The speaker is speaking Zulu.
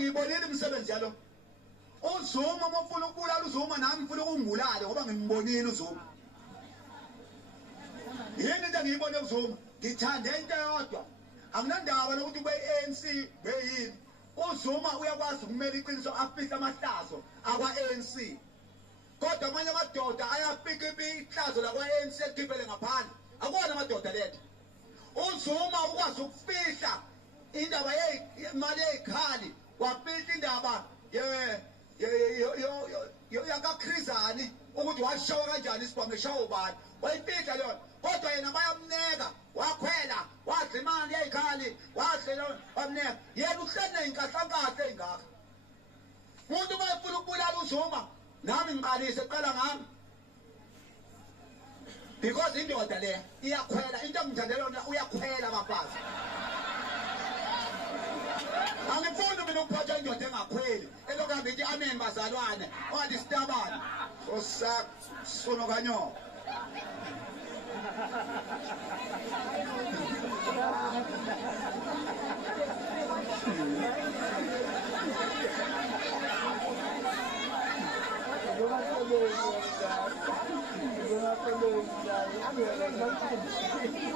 ngiyibonile imisebenzi yalo uZuma uma ufuna ukubulala uZuma nami ngifuna ukungibulala ngoba ngimbonile uZuma yini into engiyibone uZuma ngithande into eyodwa anginandaba nokuthi ube ANC beyini uZuma uyakwazi ukumela iqiniso afihla amahlazo akwa-ANC kodwa amanye amadoda ayafika ihlazo lakwa-ANC ekhiphele ngaphandle akona amadoda letho uZuma ukwazi ukufihla indaba yemali yezikhali wafihla indaba yakaKhrizani ukuthi washawa kanjani isibhamu eshawa ubani wayifihla leyo kodwa yena bayamneka wakhwela wadla imali yezikhali wadla wamneka yena uhleli ney'nkahlankahla ey'ngaka umuntu uma efuna ukubulala uZuma nami ngiqalise qala ngami because indoda leya iyakhwela into engithandela yona uyakhwela bafazi angifuni mina ukuphatha indoda engakhweli elokuhambe ithi amen bazalwane ongathi sitabane sono kanyoka Yo no